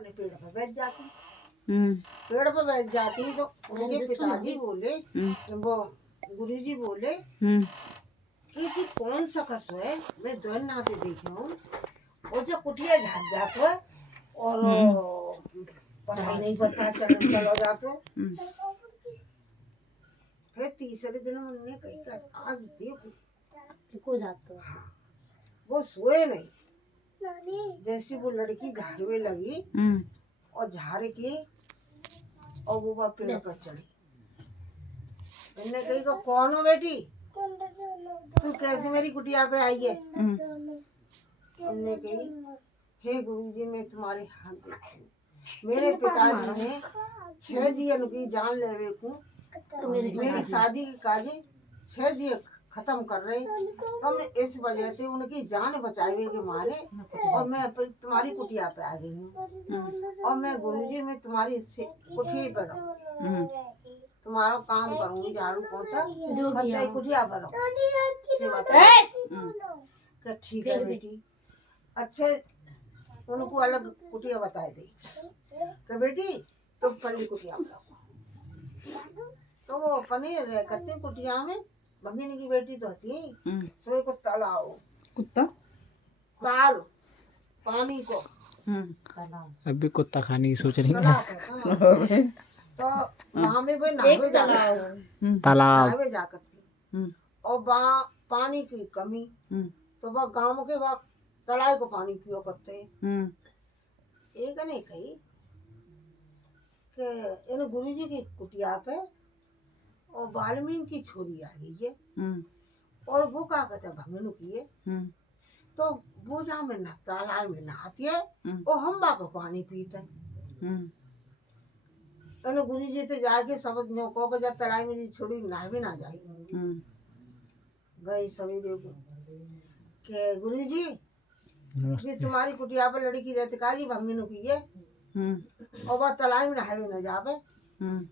अपने पेड़ पर बैठ जाती। हम्म पेड़ पर बैठ जाती तो उनके पिताजी बोले, वो गुरुजी बोले हम्म कि जी कौन सा कसो है, मैं दोन नाते देखी हूँ वो जो कुटिया झाड़ जातो है और पता नहीं पता चलो जातो। फिर तीसरे दिन उन्होंने कही कि आज देखो जातो। हाँ, वो सोए नहीं, जैसी वो लड़की झाड़वे लगी और झाड़ के और वो पेड़ पर चढ़ी। मैंने कही को कौन हो बेटी, तू कैसे मेरी कुटिया पे आई है? हमने कही हे गुरुजी मैं तुम्हारे हाथ देखी, मेरे पिताजी ने 6 जियन की जान लेवे को मेरी शादी की काजी 6 जी खत्म कर रहे, तो मैं इस वजह से उनकी जान बचावे के मारे और मैं तुम्हारी कुटिया पे आ गई हूँ और मैं गुरुजी मैं तुम्हारी कुटिया पर हूँ, तुम्हारा काम करूंगी, झाड़ू पोछा कुटिया पर हूँ। ठीक है बेटी। अच्छे उनको अलग कुटिया बताए दी कि बेटी तुम पल्ली कुटिया पर, तो वो अपने करते कुटिया में भगीनी की बेटी तो होती सुबह को तालाब कुत्ता ताल पानी को अभी कुत्ता खाने की सोच रही है तो वहाँ में भाई नहावे जा करती और वहाँ पानी की कमी तो वह गाँव के वहाँ तालाब को पानी पियो करते। एक ने कही कि इन गुरुजी की कुटिया पे और वाल्मीकि की छोरी आ गई है और वो क्या कहते हैं भंगनू की है, तो वो जहाँ में तालाब में नहाती है और हम बा को पानी पीते हैं। गुरुजी से जाके समझ को जब तालाब में छोड़ी नहा भी ना जाए गए सवेरे को के गुरुजी जी तुम्हारी कुटिया पर लड़की रहती काजी भंगनू की है और वह तालाब में नहावे न जावे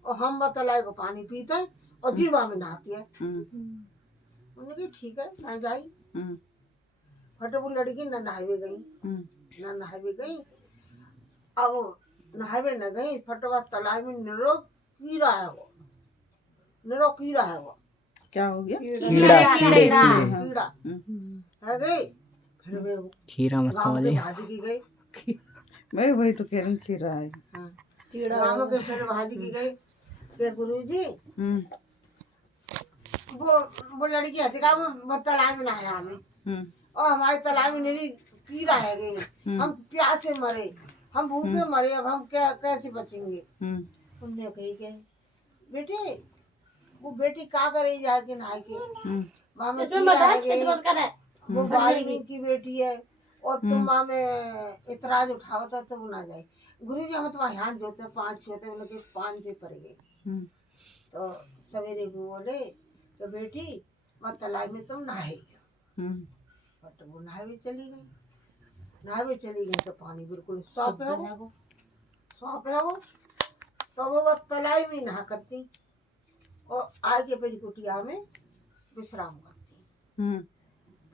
और हम वह तालाब को पानी पीते हैं और जीवा में नहाती है। उन्होंने कहा ठीक है मैं जाई। फटे वो लड़की न नहावे गई अब नहावे न गई फटवा तालाब में निरो कीड़ा है वो क्या हो गया कीड़ा है गई। फिर वे खीरा मत समझे भाजी की गई, मैं वही तो कह रही खीरा है गाँव के फिर भाजी की गई के गुरुजी वो लड़की हती का वो तालाब में नहाया हमें और हमारे तालाब में नीली कीड़ा है गई, हम प्यासे मरे हम भूखे मरे अब हम क्या कैसे बचेंगे। उनने कही के बेटे वो बेटी का करे जाके नहा के वहाँ में वो वाल्मीकि की बेटी है और तुम वहाँ में इतराज उठावता तो वो ना जाए। गुरुजी हम तुम्हारे हाथ जोते 5 होते उनके 5 दे पड़ गए। तो सवेरे को बोले तो बेटी मत तालाब में तुम नहाए बट वो नहावे चली गई तो पानी बिल्कुल साफ है वो तो वो तालाब में नहा करती और आगे पेरी कुटिया में विश्राम करती।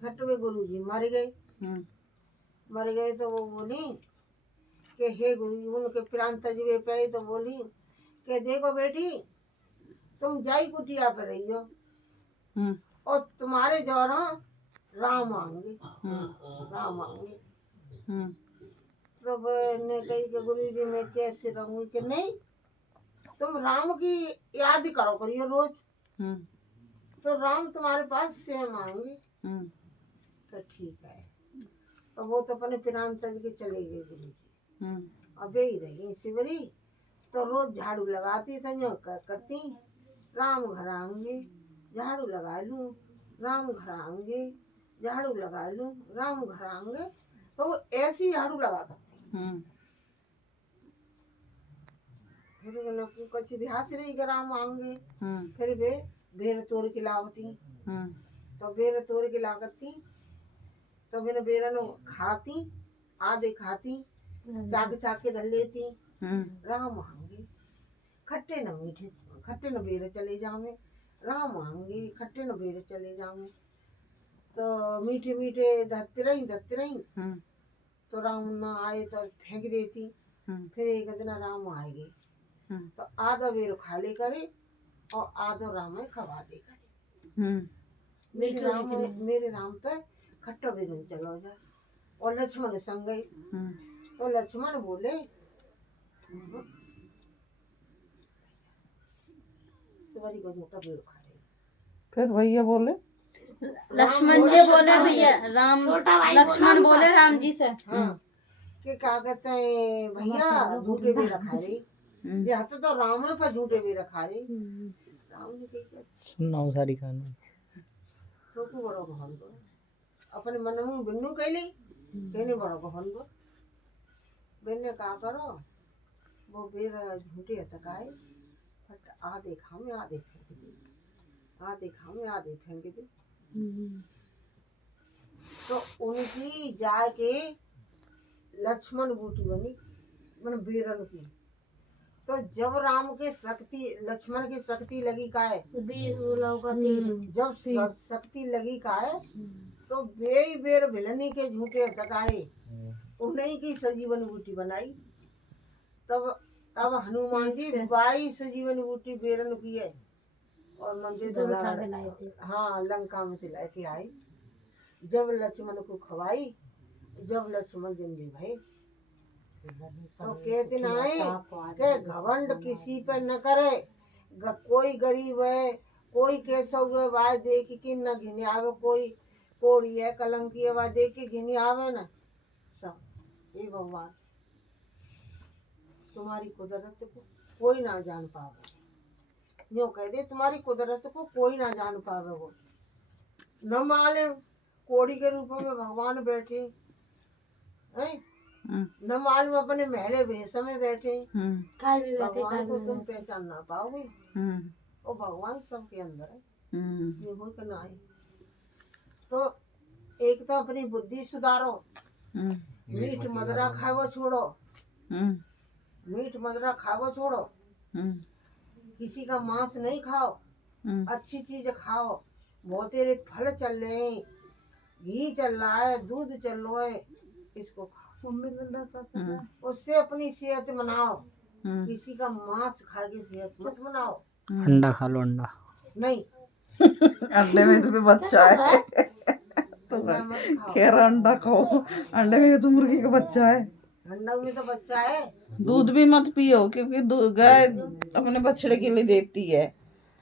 घट में गुरुजी मर गए तो वो बोली कि हे गुरुजी उनके प्राण तजवे पे तो बोली कि देखो बेटी तुम जाई कुटिया पर रही हो और तुम्हारे जौरा राम आएंगे तो ने कही कि गुरुजी मैं कैसे रहूंगी कि नहीं तुम राम की याद करो करियो रोज तो राम तुम्हारे पास स्वयं आएंगे। तो ठीक है तो वो तो अपने प्राण तज के चले गए गुरुजी अब ही रही शिवरी तो रोज झाड़ू लगाती करती राम घर आएंगे झाड़ू लगा लूं राम घर आएंगे झाड़ू लगा लूं राम घर आएंगे तो वो ऐसी झाड़ू लगा करती। फिर कुछ भ्यास नहीं कि राम आएंगे फिर वे बेर तोड़ के लावती तो बेर तोड़ के लागती तो मैंने बेरन खाती आधे खाती चाक के धर लेती राम आएंगे खट्टे न मीठे खट्टे न बेरे चले जावे राम आएंगे खट्टे न बेरे चले जावे तो मीठे मीठे धरते रही तो राम न आए तो फेंक देती फिर एक दिन राम आएगी तो आधा बेर खाली करे और आधो राम खवा दे करे। मेरे राम पे खट्टा बेगन चलो जा। और लक्ष्मण संग गई तो लक्ष्मण बोले सवारी को झूठा बेर खा रहे। फिर भैया बोले लक्ष्मण जी बोले भैया राम लक्ष्मण बोले राम जी से कि क्या कहते हैं भैया झूठे भी रखा रही ये हाथ तो राम पर झूठे भी रखा रही। राम ने कहा सुनना सारी कहानी तो को बड़ो भवन को अपने मन में बिन्नू कहली कहने बड़ो भवन को बिन्ने का करो वो बेर झूठे हतकाए फट आधे खामे आधे फेंक दे आधे खामे आधे फेंक दे। तो उनकी जाके लक्ष्मण बूटी बनी मन बेरन की। तो जब राम के शक्ति लक्ष्मण की शक्ति लगी का है जब शक्ति लगी का है तो बेई बेर भिलनी के झूठे तकाए उन्हीं की सजीवन बूटी बनाई। तब तब हनुमान जी 22 सजीवन बूटी बेरन की है और मंदिर हाँ लंका में तिला के आई। जब लक्ष्मण को खवाई जब लक्ष्मण जिंदगी भाई तो के दिन आए के घमंड किसी पर न करे कोई गरीब है कोई केसव है वाय देख के न घिने आवे कोई कोड़ी है कलंकी है वाय देख के घिने आवे न सब ये भगवान तुम्हारी कुदरत को कोई ना जान पावे। यो कह दे तुम्हारी कुदरत को कोई ना जान पावे वो न मालूम कोड़ी के रूप में भगवान बैठे हैं न मालूम अपने महले भेष में बैठे भगवान को तुम पहचान ना पाओगे। और भगवान सबके अंदर है ये हो कि ना है। तो एक तो अपनी बुद्धि सुधारो मीठ मदरा खाओ छोड़ो मीठ मदरा खाओ छोड़ो किसी का मांस नहीं खाओ अच्छी चीज खाओ। बहुत तेरे फल चल रहे हैं घी चल रहा है दूध चल रहा है इसको खाओ उससे अपनी सेहत बनाओ। किसी का मांस खा के सेहत मत बनाओ। अंडा खा लो अंडा नहीं अंडे में तुम्हें बच्चा है खैर अंडा खाओ अंडे में तो मुर्गी का बच्चा है अंडा में तो बच्चा है। दूध भी मत पियो क्योंकि गाय अपने बछड़े के लिए देती है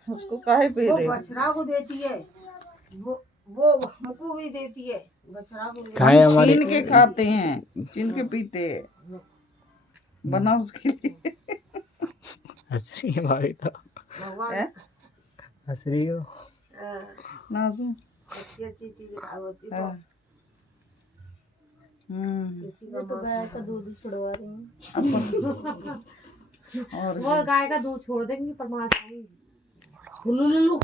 उसको काहे पी वो रहे हो? बछड़ा को देती है वो हमको भी देती है बछड़ा को देती खाए हमारे छीन के खाते हैं छीन के पीते हैं बना उसके लिए हंस रही है भाभी तो भगवान हंस रही हो नाजू अच्छी अच्छी चीज खाओ उसी को हाँ। किसी का तो गाय का दूध छुड़वा रही हूँ और वो गाय का दूध छोड़ देंगी पर मां खाएंगी